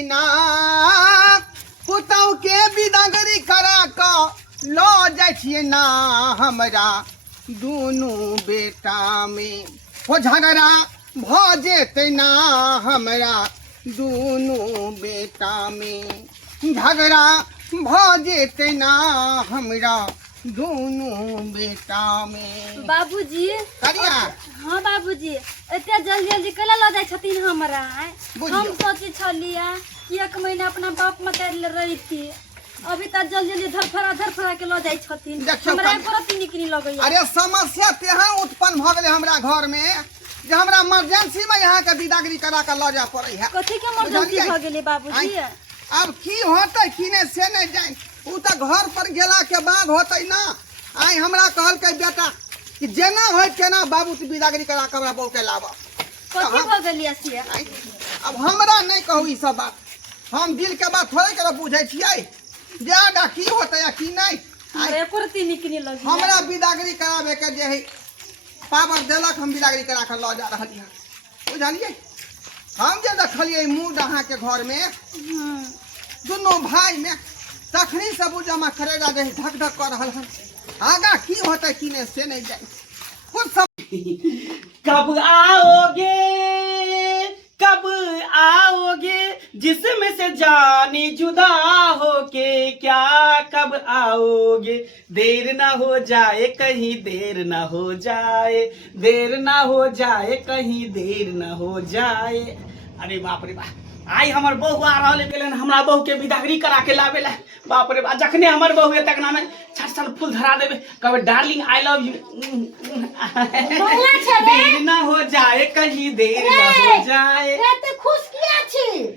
छिए ना पुतौ के विदागरी करा क लो जाय छिए ना हमरा दुनू बेटा में हो झगड़ा भ जेतै ना हमरा दुनू बेटा में झगड़ा भ जेतै ना हमरा दोनों बेटा में। बाबूजी करिया हाँ बाबूजी एते जल्दी जल्दी कला ल जाय छथिन हमरा हम सोचे छलिया कि एक महीना अपना बाप मतारी रही थी अभी तक जल्दी जल्दी धरफरा के ल जाय छथिन हमरा परती निकली लगई। अरे समस्या तेहन उत्पन्न भ गेले हमरा घर में जे हमरा इमरजेंसी में यहाँ के विदागरी करा के ल जा पड़ै है। कथि के इमरजेंसी भ गेले बाबूजी? अब की होतै कि ने से नहीं जाय उ त घर पर गेला के बाद होतै ना। आई हमरा कहल के बेटा कि जेना होय केना बाबू से विदागरी करा के हमरा बहू के लाब। कथि भ गेलिया से? अब हमरा नहीं कहू ई सब बात हम दिल के बात थोड़े के बुझै छियै जे आगा की होतै या की नहीं। अरे परती निकली लगी हमरा विदागरी करावे के जे है पावर देलक हम विदागरी करा के ल जा रहली है बुझलियै। हम जे देखलियै मूड अहाँ के घर में दोनों भाई में तखनी से बुझमा करेगा जे धक धक कर रहल हन आगा की होतै कि ने से नहीं जाय खुद सब। कब आओगे कब आओगे जिसमें से जाने जुदा होके क्या कब आओगे देर ना हो जाए कहीं देर ना हो जाए देर ना हो जाए कहीं देर ना हो जाए। अरे बाप रे बाप आई हमर बहू आ रहले गेलन हमरा बहू के विदागरी करा के लावे ला बाप रे बाप जखने हमर बहू ए तकना में छट फूल धरा देबे कहबे darling I love you there ना हो जाए कहीं देर ना हो जाए। ते खुश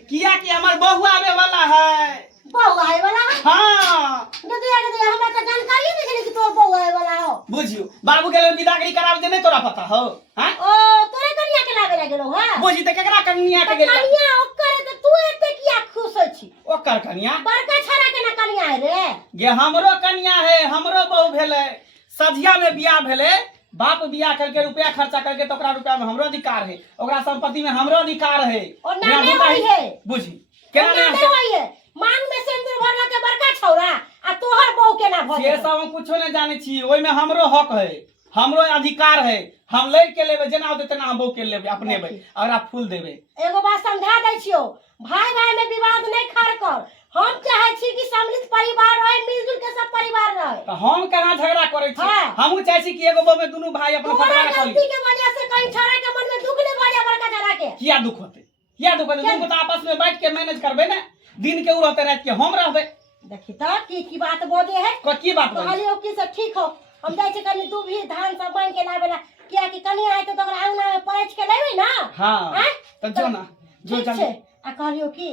किया कि हमर बहू आवे वाला है। बहू आए वाला है? हां दे हमरा त जानकारी नहीं है कि तो बहू आए वाला हो। बुझियो बाबू के विदागरी करावे दे नहीं तोरा पता हो? हां ओ तोरे कनिया के लावे ला गेलो हां बुझी त केकरा कनिया के गेल कनिया ओकर त तू एते किया खुश होई छी? ओकर कनिया बड़का छरा के ना कनिया है रे गे हमरो कनिया है हमरो बहू भेले सधिया में बियाह भेले बाप बियाह करके रुपया खर्चा करके तो ओकरा रुपया में हमरो अधिकार है ओकरा संपत्ति में हमरो अधिकार है। और नामे होई है बुझी केना नामे होई है मांग में सिंदूर भरला के बड़का छौरा आ तोहर बहू के ना भर ये सब हम कुछो नहीं जाने छी ओइ में हमरो हक है हमरो अधिकार है हम ले के लेबे जेना होते तेना हम बहू के लेबे अपने बे और आप फूल देबे। एगो बात समझा दै छियो भाई भाई में विवाद नहीं खड़ कर हम चाहे छी कि सम्मिलित परिवार रहे मिलजुल के सब परिवार रहे तो हम कहां झगड़ा करे छी हमहू चाहे छी कि एगो बहू में दोनों भाई अपन परिवार कर ली। गलती के वजह से कहीं छरा के मन में दुख नहीं बढ़े बड़का छरा के किया दुख होते दोनों तो आपस में बैठ के मैनेज करबे ना दिन के उ रहते रात के हम रहबे। देखी त की बात बोले है की बात कहली हो कि से ठीक हो हम जाय छ कनी तू भी धान सब बांध के लावेला किया कि कनी आए तो तोरा अंगना में परछ के लेबे ना। हां तो जो ना जो चल आ कहलियो कि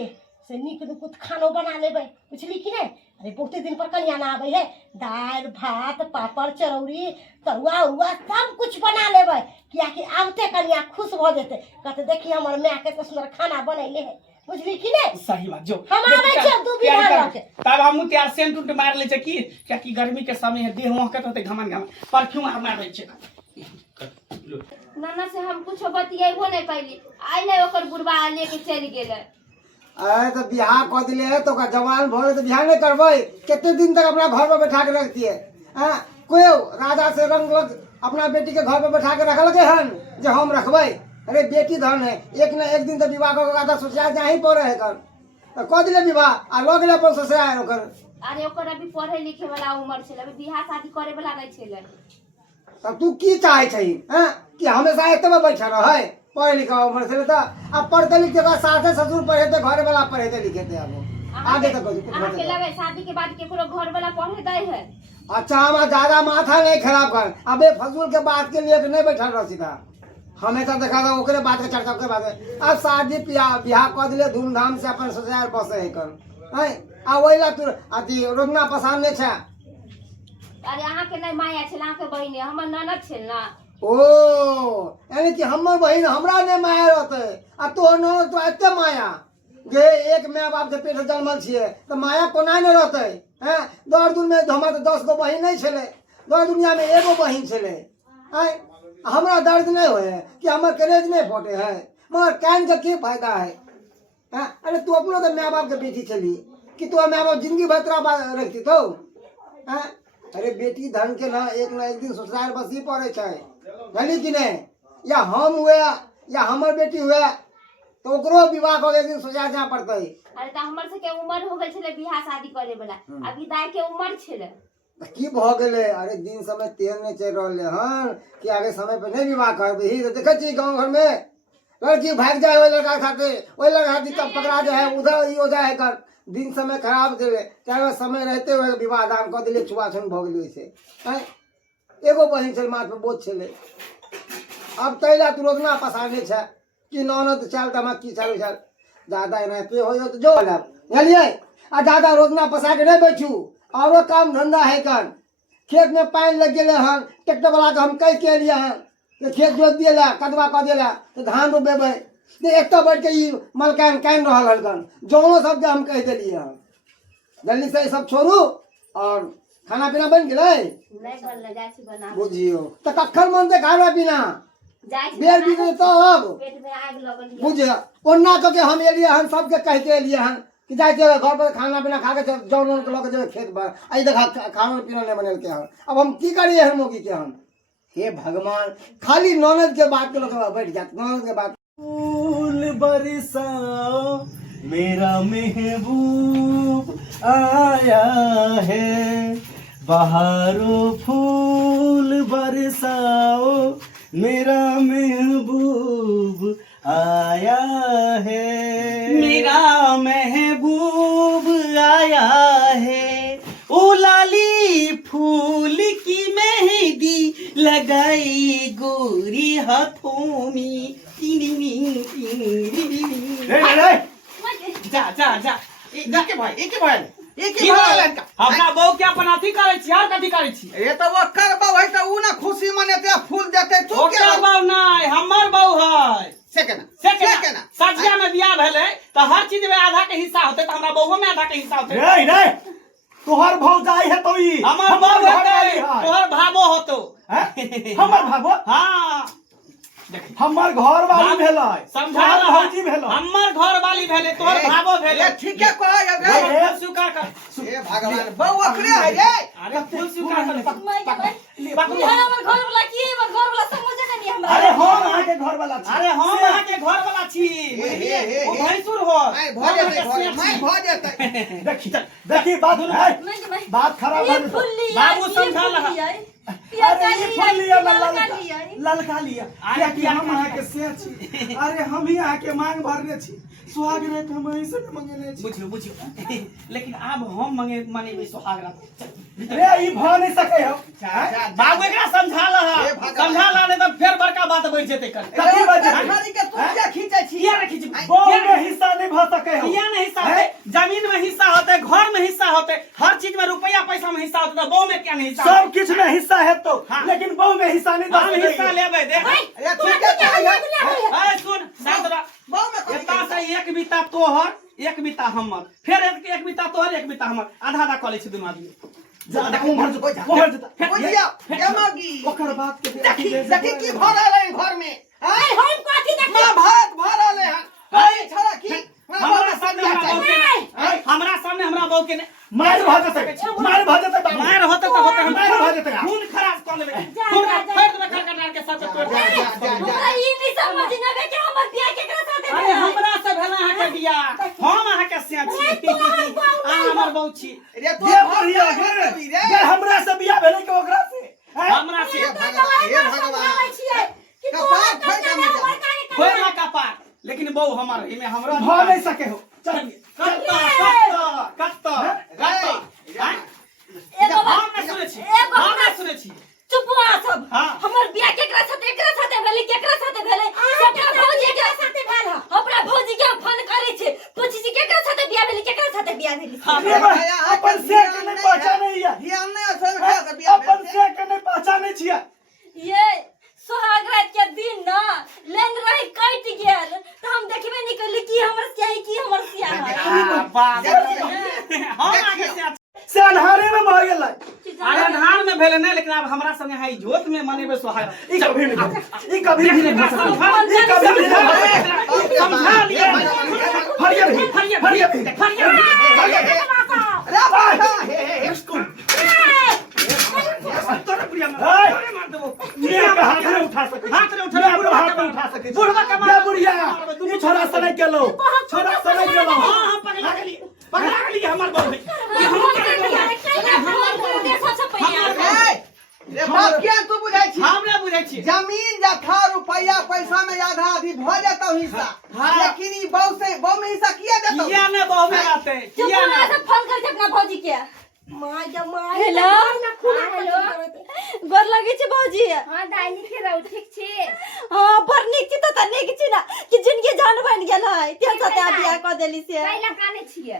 से निक कुछ खानो बना लेबे बुझली कि नहीं। अरे बहुते दिन पर कन्या ना आवे है दाल भात पापड़ चरौरी तरुआ उरुआ सब कुछ बना लेबे किया कि आवते कन्या खुश हो जेते कहते देखी हमर मां के सुंदर खाना बनैले है बुझली कि नहीं। सही बात जो हम आवे छ दू बिना रखे तब हम त्यार सेंट उंट मार ले छ की क्या कि गर्मी के समय है देह महकत होते घमन घमन परफ्यूम हम मार छ। नाना से हम कुछ बतियाइबो नहीं पाइली आई ले ओकर बुढ़वा लेके चल गेले। अरे तो बिहार कर दिले है तो जवान भोले तो बिहार नहीं करबे कितने दिन तक अपना घर में बैठा के रखती है कोई राजा से रंग अपना बेटी के घर पे बैठा के रखल के हन जो हम रखबे। अरे बेटी धन है एक न एक दिन तो विवाह कर सोचा जा ही पड़े है कर तो कह दिले विवाह आ लग ले अपन ससुराल ओकर। अरे ओकर अभी पढ़े लिखे वाला उम्र छले अभी बियाह शादी करे वाला नहीं छले। तब तू की चाहे छही हैं कि हमेशा एतबे बैठा रहे पढ़े लिखा उम्र से तो अब पढ़ते लिखते बाद साथे ससुर पढ़े थे घर वाला पढ़े लिखे थे अब आगे तक अहाँ के लगे शादी के बाद केकरो घर वाला पढ़े दे है। अच्छा हम ज्यादा माथा नहीं खराब कर अबे फजूल के बात के लिए नहीं बैठा रह सीधा हमेशा देखा था ओकरे बात के चर्चा के बात अब शादी बियाह कर दिले धूमधाम से अपन ससुराल बसे है कर हैं आ ओइला तू अति रोजना पसंद नहीं छे। अरे अहाँ के नहीं माया छे अहाँ के बहिन हमर ननद छे ना। ओ यानी कि हमर बहिन हमरा ने माया रहते आ तो न तो एते माया गे एक माय बाप के पेट से जन्मल छिए तो माया कोना ने रहते हैं दर दुन में हमरा तो 10 गो बहिन नहीं छले दर दुनिया में एगो बहिन छले हैं हमरा दर्द नहीं होए कि हमर कलेज नहीं फटे है मगर कान का की फायदा है हाँ? अरे तू अपनो तो माँ बाप के बेटी चली कि तू माँ बाप जिंदगी भर तोरा रखती तो हाँ? अरे बेटी धन के ना एक दिन ससुराल बसी पड़े जानी कि नहीं, या हम हुए या हमर बेटी हुए तो ओकरो विवाह को एक दिन ससुराल जाए पड़ते। अरे तो हमर से के उम्र हो गेल छले बियाह शादी करे वाला, अभी दाय के उम्र छले की भ गेले। अरे दिन समय तेल नहीं चल रहा हन कि आगे समय पे नहीं विवाह करबे ही तो देखे छी गांव घर में लड़की भाग जाए वही लड़का खाते वही लड़का कब पकड़ा जाए उधर ही हो जाए कर दिन समय खराब दिले चाहे समय रहते हुए विवाह दान कर दिले छुआछन भ गेले से एगो बहन छल माथ पे बोझ छले अब तैला तू रोजना पसारने छ कि ननद चाल तमा की चालू चल ज्यादा एना पे हो तो जो बुझलिए आ ज्यादा रोजना पसा के नहीं बैठू औरो काम धंधा है कर खेत में पानी लग गए हन ट्रैक्टर वाला के हम कह के लिए हन कि खेत जोत दिएला कदवा कर दिएला तो धान रोपेबे एक तो बैठ के मलकान कान रहल हन जोनो सब हम कह दिलिए हन जल्दी से सब छोड़ू और खाना पीना बन गेलै नहीं बनले जाय छी बना बुझियो तो कखन मन से खाना पीना जाय छी बेर भी तो अब पेट में आग लगल बुझियो ओन्ना तो के हम एलिए हन सबके कहते एलिए हन कि जाए घर पर खाना पीना खा के जौन के लग खेत पर आई देखा खाना पीना नहीं बनल के हम अब हम की करिए हर मोगी के हम हे भगवान खाली ननद के बात के लोग बैठ जात ननद के बात। फूल बरसाओ मेरा महबूब आया है, बहारों फूल बरसाओ मेरा महबूब आया है, मेरा महबूब आया है। ओ लाली फूल की मेहंदी लगाई गोरी हाथों में। जा जा जा एके भाई लड़का हमरा बहू के अपन अथी करे छी और कथी करे छी ए तो वो कर बहू है तो ऊ ना खुशी मनेते फूल देते तू ओकर क्या बहू नहीं हमर बहू है सेकना सजिया में बियाह भेले तो हर चीज में आधा के हिस्सा होते तो हमरा बहू में आधा के हिस्सा होते। नहीं नहीं तोहर भौजाई है तो ई हमर बहू है तोहर भाबो होतो हमर भाबो हां हमर घर वाली भेलै समझा भौजी भेलै हमर घर वाली भेले तोहर भाबो भेले ठीक है कह रे फूल स्वीकार कर। ए भगवान बहू अखरे है रे अरे फूल स्वीकार कर ये हमर घर वाला की हमर घर वाला समझे नहीं हमरा। अरे हम अहाँ के घर वाला छी अरे हम अहाँ के घर वाला छी ओ भैंसुर हो मैं भ जेते घर मैं भ जेते देखी बात है बात खराब ये है फूल लिया बाबू समझा लहा। अरे ये फूल लिया ना लिया ललका लिया क्या कि हम अहाँ के से छी अरे हम ही अहाँ के मांग भरने छी सुहाग रात हम ऐसे न मंगेने छी बुझियो लेकिन अब हम मांगे सुहाग रात रे ई भ नहीं सके हो बाबू एकरा समझा लहा नहीं तो फिर बड़का बात बढ़ जेते कर कथी बात हमारी के तू क्या खींचे छी किया नहीं खींच बहु में हिस्सा नहीं भ सके हो किया नहीं हिस्सा होते जमीन में हिस्सा होते घर में हिस्सा होते हर चीज में रुपया पैसा में हिस्सा होता तो बहु में क्या नहीं हिस्सा सब कुछ में हिस्सा है तो लेकिन बहु में हिस्सा नहीं हम हिस्सा लेबे देख ए ठीक है ए सुन शांत रह बहू में एता से एक बीता तोहर एक बीता हमर फिर एक बीता तोहर एक बीता हमर आधा आधा कॉलेज दुनू आदमी जा उमर जता बुझिया जमागी ओकर बात के देखी की भरल है घर में ए हम कथी देख मां भारत भरल है हां छड़ा की हमरा सामने हमरा बहू के मार भ जते मार होते तो होते हम मार भ जते खून खराब कर लेबे खून का फेर देबे खरकटार के साथ तोड़ हमरा ई नहीं समझ ना बे कि हमर बियाह केकरा साथे अरे हमरा से भेला अहाँ के बियाह हम अहाँ के सिया छी आ हमर बहू छी रे तो ये बढ़िया रे हमरा से बियाह भेले के ओकरा से हमरा से भगवान छिए कि कपार खोल के मत खोला कपार लेकिन बहू हमर इमे हमरा भ नहीं सके हो चल कत्ता एगो हम न सुने छी चुप आ सब हाँ। हमर बियाह केकरा साथे भेले केकरा साथे भेले सबटा भौजी केकरा साथे भेल हमरा भौजी के फोन करे छै पूछी छी केकरा साथे बियाह भेले केकरा साथे बियाह भेले अपन से के नहीं पहचाने या ध्यान नहीं असल खा के बियाह अपन से के नहीं पहचाने छिया ये सुहाग रात के दिन ना लेन रही कट गेल तो हम देखबे नहीं करली की हमर सियाही की हमर सियाह बाप हम आगे से से अन्हारे में भ गेलै अरे अन्हार में भेले नहीं, लेकिन अब हमरा संगे है जोत में मनेबे सोहाग। ई कभी नहीं हो सकता। समझा लिए फरिया नहीं। अरे बाबा तोरे प्रिया में हाय। तोरे मार देबो। ये का हाथ नहीं उठा सके। हाथ नहीं उठा, बुढ़वा हाथ नहीं उठा सके। बुढ़वा का क्या बुढ़िया, ई छोरा से नहीं केलो, छोरा से नहीं केलो। हां पकड़ा गेली हमर बहू। रे बाप क्या तू बुझाई छी? हम ना बुझै छी। जमीन जथा रुपया पैसा में आधा आधी भ जाता हिस्सा, हाँ। लेकिन ई बहु में हिस्सा किया देता? किया ने बहू में आते, किया ना। फोन कर अपना भौजी के। माय जमाई हेलो। हेलो। गोर लगे छी भौजी। हां दाई लिखे रहू, ठीक छी? हां बड़ नीक छी, त नीक छी ना कि जिनगी जान बन गेल है ते साथे बियाह क देली से। कैला काने छिए?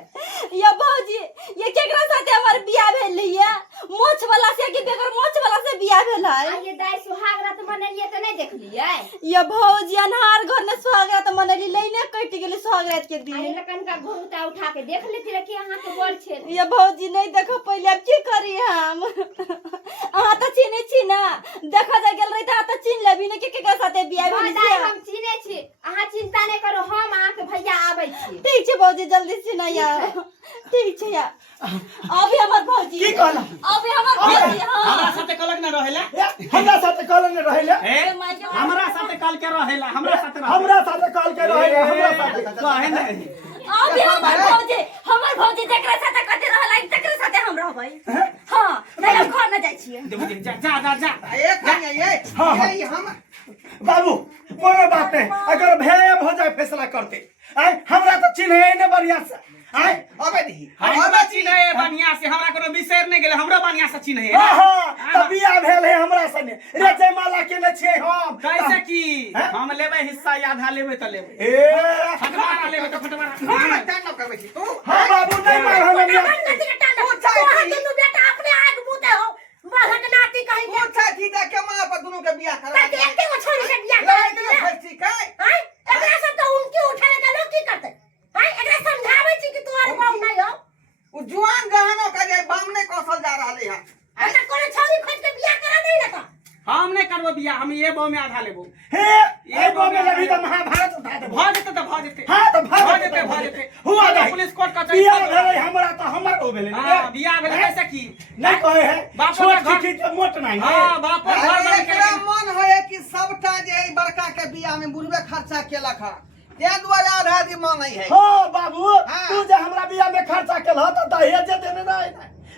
ये भौजी ये केकरा साथे हमर बियाह भेल है? मोछ वाला से कि बेगर मोछ वाला से बियाह भेल है? ये दाई सुहाग रात मनलिए त नहीं देखलिए? ये भौजी अनहार घर में सुहागरात मनली, लाइने कट गेली सुहागरात के आइ दिन। लकन का घुंघटा उठा के देख लेती रे कि अहाँ के बोल छे। ये भौजी नहीं देखो पहले अब की करी हम। अहाँ तो चिन्हे छी ना, देखा जा गेल रही त चिन्ह लेबी ने केकरा साथे बियाह हां भेल दाई से। हम चिन्हे छी, अहाँ चिंता नहीं करो, हम अहाँ के भैया आबै छी। ठीक छै भौजी जल्दी से ना यार। ठीक छै यार। अभी हमर भौजी की कहला? अभी हमर भौजी हां हमरा साथे कलक ना रहेला। हमरा साथे कॉल नहीं रहेले, हमरा साथे कल के रहेला, हमरा साथे हमरा साथे कॉल के रहेले, हमरा साथे काहे नहीं। अभी हमर भौजी जकरा साथे कते रहला तकरा साथे हम रहबै। हां नहीं हम घर न जाय छियै। जा जा जा जा। एक कन्या ये हम बाबू कोनो बात नहीं, अगर भेम हो जाए फैसला करते। आय हमरा तो चिन्हे नहीं बढ़िया से। आय अबे दी हमरा चिन्हे बढ़िया से, हमरा कोनो विषय नहीं गेले, हमरा बढ़िया से चिन्हे। हां त बियाह भेल है हमरा सने, रे जयमाला केने छियै हम। कैसे की हम लेबै हिस्सा, आधा लेबै त लेबै। ए फटवारा लेबै त फटवारा। टाइम न करबे छी तू। हां बाबू नहीं मार हम बियाह। तू बेटा अपने आग मुते हो, बहन नाती कहीं तू छाती दे के मां पर दोनों के बियाह करा दे। देखते हो छोरी से बियाह ले कर के दिया। फैसी काय हां एकरा सब तो उनकी उठाने का लोग की करते? हां एकरा समझावे छी कि तोहर बाप नहीं हो। उ जुआन जहानो का जे बामने कौशल जा रहले है। ऐसा कोनो छोरी खोज के बियाह करा नहीं लगा। हम नहीं करबो बियाह, हम ये बहू में आधा लेबो। हे ए गो में लगी तो महाभारत उठा दे। भ जेते त भ जेते। हां तो भ जेते भ जेते। हुआ दे पुलिस कोर्ट कचहरी। बियाह भेलै हमरा तो हमर हो भेलै। हां बियाह भेले कैसे की? नहीं कहे है बाप छोट का घर- की मोट नहीं है। हां बाप घर अरे बन एकरा के मन है कि सबटा जे ई बड़का के बियाह में बुढ़वे खर्चा केलक है, ते द्वारे आधा आधी मांगै है। हां बाबू हाँ। तू जे हमरा बियाह में खर्चा केलह त दहेज देने नहीं,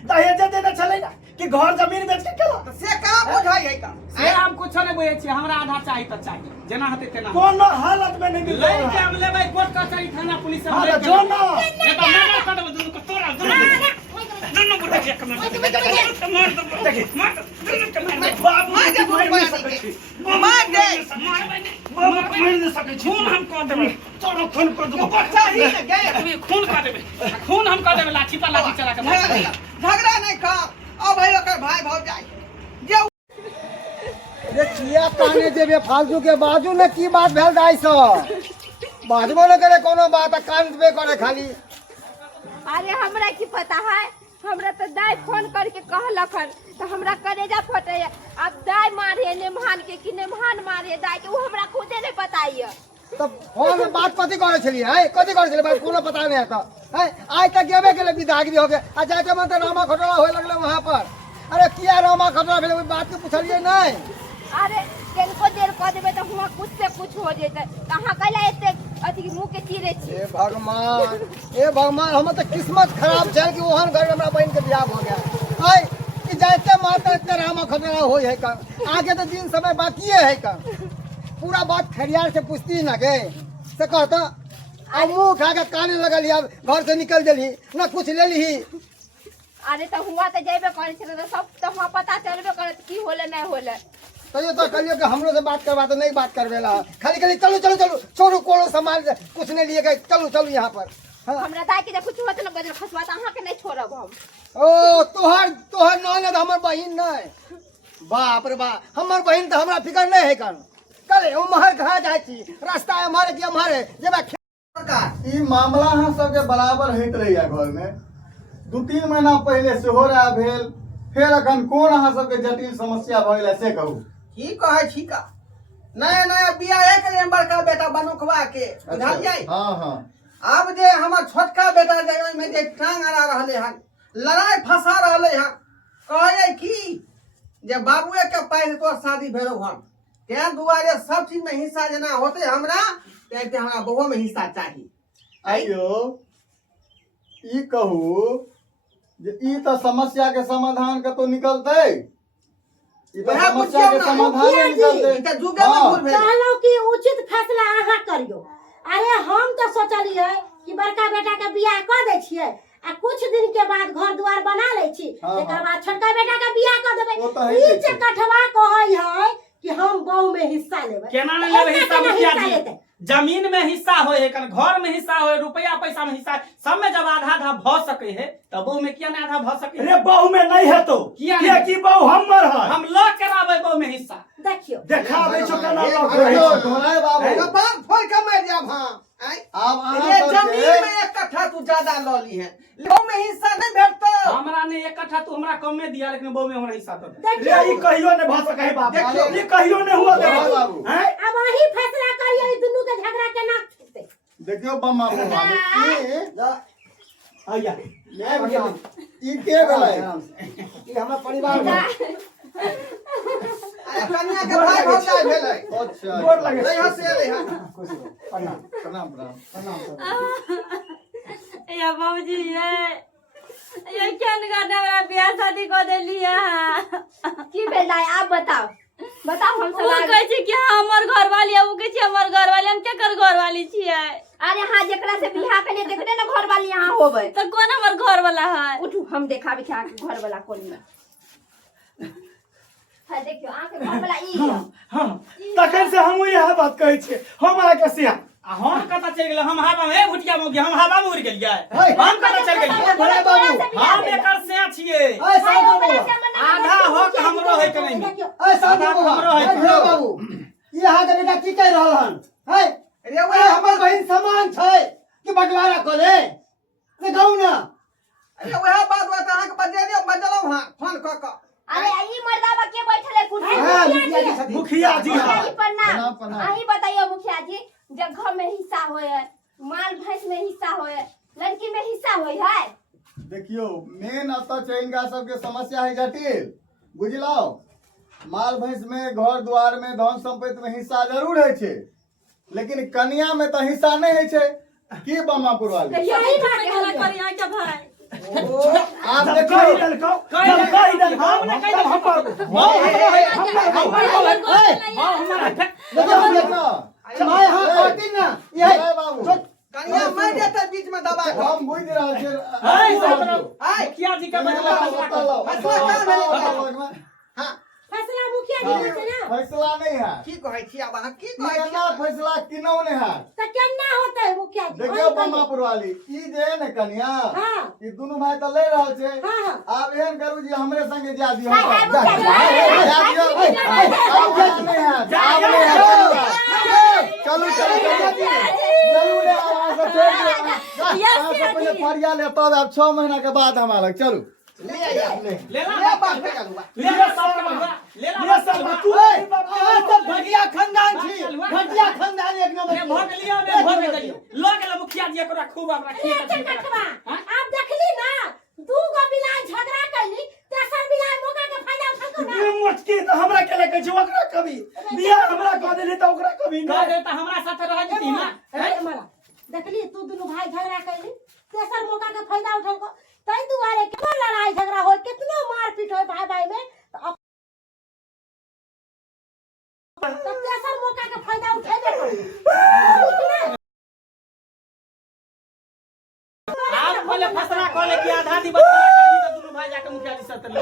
दहेज देने चले ना कि घर जमीन बेच के केलह। तो से कहां बुझाई है का? से हम कुछ नहीं बुझे छी, हमरा आधा चाहिए त चाहिए, जेना हते तेना। कोनो हालत में नहीं मिलता ले के हम लेबै कोर्ट कचहरी थाना पुलिस से। हां तो जो ना ये तो मना कर देबो दुनु को तोरा दुनु बुढ़ा के कमाल मार दो देखी मार दो बाबू मार दे मार मार नहीं सकै छी। दे मार दे बाबू मार नहीं सकै छी। खून हम कर देबै, तोरो खून कर दो। बच्चा ही न गए अभी खून कर देबै, खून हम कर देबै, लाठी पर लाठी चला के मार देबै। झगड़ा नहीं कर। अब भाई ओकर भाई भौजाई जे रे किया काने जेबे फालतू के बाजू ने की बात भेल दाई स बाजबो न करे कोनो बात, कान देबे करे खाली। अरे हमरा की पता है, हमरा तो दाई फोन करके कहलखन तो हमरा कलेजा फटे। अब दाई मारे नेमहान के कि नेमहान मारे दाई के, वो हमरा खुदे नहीं बताइए। तब फोन में बात कथी करे छलिए? है कथी करे छलिए? बात कोनो पता नहीं है। है आज तक गेबे के लिए विदागरी हो गए आ जाके मन तो रामा खटोला होए लगले वहां पर। अरे किया रामा खटोला भेले ओई बात के पूछलिए नहीं? अरे केनको देर कह देबे तो हुआ कुछ से कुछ हो जेते। कहां कैला एते अथी मुंह के चीरे छी। ए भगवान हम तो किस्मत खराब छे कि ओहन घर में हमरा बहन के बियाह हो गया। है कि जाते माता इतने रामा खटोला होई है का? आगे तो दिन समय बाकी है का? पूरा बात खरियार से पूछती ना गए से कहता अब मुंह खा के काने लगल अब घर से निकल देली ना कुछ ले ली। अरे तो हुआ तो जेबे करे छे तो सब तो हुआ पता चलबे करत की होले नहीं होले। तो कहियो कि हमरो से बात करवा तो नहीं बात करवेला, खाली खाली चलो चलो चलो छोड़ो कोनो सामान कुछ नहीं लिए गए, चलो चलो यहाँ पर। हाँ। हमरा दाई के कुछ होत न बजर खसवा त अहाँ के नहीं छोड़ब हम। ओ तोहर ननद हमर बहिन नहीं। बाप रे बाप हमर बहिन तो हमरा फिकर नहीं है कन। कल उमहर कहाँ जाय छी, रास्ता हमारे कि हमारे जेबा ई मामला हम सबके बराबर होइत रहैया घर में। 2-3 महीना पहले सेहो रहा भेल, फिर अखन कोन अहाँ सबके जटिल समस्या भइल से कहू। की कहे छी का नया नया बियाह के बड़का बेटा बनुखवा के बुझलियै। हाँ हाँ अब जे हमर छोटका बेटा जे ओइमे जे टांग अड़ा रहले हन लड़ाई फंसा रहले हन कहे की जे बाबुए के पाइ तो शादी भेलो हन ते दुआरे सब चीज में हिस्सा जना होते हमरा ते हमरा बहू में हिस्सा चाहिए। आइयो ई कहू जे ई तो समस्या के समाधान के तो निकलते। ई तो वएह समस्या के बुझियौ ना, समाधान मुखिया नहीं जी, निकलते। ई त जुगे में भूल भेल। कहलौं कि उचित फैसला अहाँ करियो। अरे हम तो सोचलिए कि बड़का बेटा के बियाह कर दे छियै आ कुछ दिन के बाद घर द्वार बना ले छी, हाँ, एकर हाँ। बाद छोटका बेटा के बियाह कर देबै। वो तो है ई ही जे छै। कठवा कहै है कि हम बहू में हिस्सा लेबै। केना नहीं लेबै हिस्सा केना मुखिया हिस्सा जी? लेतै? जमीन में हिस्सा होए है, कन घर में हिस्सा होए, रुपया पैसा में हिस्सा, सब में जब आधा आधा भ सके है तब बहू में किया नहीं आधा भ सके है? अरे बहू में नहीं है तो किया नहीं? की बहू हमर है। हम ल करावे बहू में हिस्सा। देखियो देखाबै छो केना एक लग अरे रहे आइयो छै। ढोलाय बाबू कपार फोड़ के मार जाब हां। अब अहाँ ये सबके जमीन में एक कट्ठा तू ज्यादा ल ली है बहू में हिस्सा नहीं भेटतो। हमरा ने एक कट्ठा तू हमरा कम में दिया लेकिन बहू में हमरा हिस्सा तो दे। देखियो रे ई कहियो ने भ सकै है बाबू। देखियो। ये कहियो ने हुआ दे ढोलाय बाबू हैं। अब वही फैसला करियो ई दुनू के झगड़ा केना छूटतै। देखियो बम्मा बम्मा आइया ले भैया ई के भेलै। ई हमरा परिवार में अरे कन्या के भाई भौजाई भेलै। अच्छा गोर लगे नहीं हंसे ले हां। प्रणाम प्रणाम प्रणाम। या बाबूजी ये क्या करने वाला बियाह शादी को दे लिया। की भेल दाई आप बताओ बताओ हम वो सब कहै छै कि हमर घर वाली है, वो कहै छै हमर घर वाली, हम के कर घर वाली छियै। अरे हाँ जेकरा से बियाह कलिए देखने ना घर वाली यहाँ होबै तो कौन हमर घर वाला है? उठू हम देखाबे छै अहाँके घर वाला कोन में है देखियो अहाँके घर वाला ई है। हां तखन से हम यह बात कहै छियै हम आके से आ हम कता चल गेल? हम हवा में भुटिया में हम हवा में उड़ गेलियै। है। हम कता चल गेलियै? ढोलाय बाबू हम एकर से छियै। ए साहब बाबू आधा हक हमरो है कि नहीं? देखियो ए साहब बाबू हमरो है। ए ढोलाय बाबू ई अहाँ के बेटा की कह रहल हन है। अरे ए वह हमर बहिन समान छै कि बंटवारा कर ले से कहू ना। अरे वह बात बात अहाँ के बजेलियो बजलौ हां फोन क क। अरे ई मर्दावा के बैठल है कुर्सी हां पे? मुखिया जी छथिन। मुखिया जी मुखिया हां जी प्रणाम। प्रणाम, प्रणाम। अहीं बताइए मुखिया जी जब घर में हिस्सा होए है माल भैंस में हिस्सा होए लड़की में हिस्सा होए है। देखियो मेन अतः छै इनका सबके समस्या है जटिल बुझलौ। माल भैंस में घर द्वार में धन संपत्ति में हिस्सा जरूर है छै लेकिन कन्या में तो हिस्सा नहीं है छै। की बम्मापुर वाली यही बात झगड़ा है करिया के भाई। आप जब देखो कहि देलकौ जब कहि देलकौ हम ने कहि हम पर देखो मैं हां कहती ना ये ढोलाय बाबू कन्या मैं देते बीच में दबा के। हम बुझ रहल छै। हाय हाय मुखिया जी का बदला हां फैसला मुखिया जी के ना। फैसला नहीं है की कहै छी अब अहाँ की ई कहै एना छी? फैसला किनो नहीं है। तो केना होतै मुखिया जी? देखियो बम्मापुर वाली ई जे है ने कन्या हां ई दुनू भाई तो ले रहल छै। हां आब एहन करू जी हमरे संगे जा दियो। हाय, हाय, मुखिया जी, जा दियो। आब नहीं है आब नहीं है। चलू चलू चलू ने आवाज से छोड़ दियो। आप पहले फरिया ले तब अब 6 महीना के बाद हम अलग चलू। ले आइए ले ले ला बात पे गलुआ। ले ला सब बलवा ले ला ये सब तू आ सब घटिया खानदान छी। घटिया खानदान एक नंबर मैं के। भोग लियो मैं भोग लियो लो के मुखिया जी एकरा खूब अपना ए खेत कटवा आप देखली ना दू गो बिलाई झगड़ा कैली तेसर बिलाई मौका के फायदा उठाको ना। ये मुटकी तो हमरा के लेके जो ओकरा कभी बियाह हमरा कह देली तो ओकरा कभी कह ना दे त हमरा साथ रह जती ना। मारा देखली तू दुनू भाई झगड़ा कैली तेसर मौका के फायदा उठाको तई दुआरे केतना लड़ाई झगड़ा हो केतना मारपीट हो भाई भाई में तो तेसर मौका के फायदा उठेबे करी। आप पहले फैसला कर ले कि आधा दी बता करबी तो दोनों भाई जाके मुखिया जी साथ लो।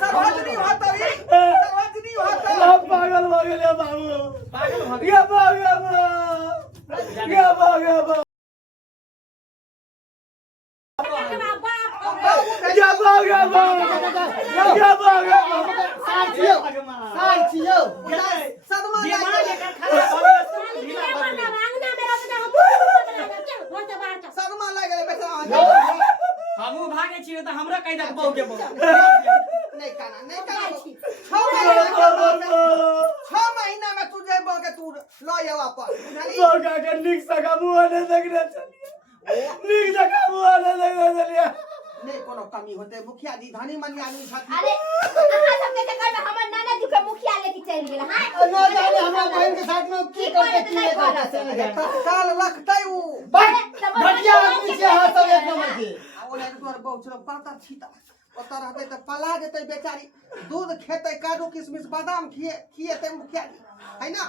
सर्वजनी होता ही सर्वजनी होता। पागल हो गेले बाबू पागल हो ये पागल ये पागल ये पागल साथ छियो साथ छियो। सदमा दिमाग जाके लेकर खड़ा हो गया अंगना में रख दे हम बच्चा बाहर चल। शर्मा लग गेलै बेचारा हमू भागे छियै त हमरा कहि दे बहु के बहु नहीं काना नहीं काना 6 महीना में तू जेबो के तू लो ये वापस बुझली मौका के निक सका मुंह ने देखने चलिए निक सका मुंह ने देखने चलिए नहीं कोनो कमी होते मुखिया जी धनी मनी आदमी छथि अरे अहाँ सबके चक्कर में हमर नाना जी के मुखिया लेके चल गेल हां ना जाने हमरा बहन के साथ में की करते की नहीं करते काल रखतै उ घटिया आदमी छै हाथ सब एक नंबर के ओने तोर बहुत चलो पाता छीता ओता रहते त पला जेतै बेचारी दूध खेतै काजू किशमिश बादाम खिएतै मुखिया जी है ना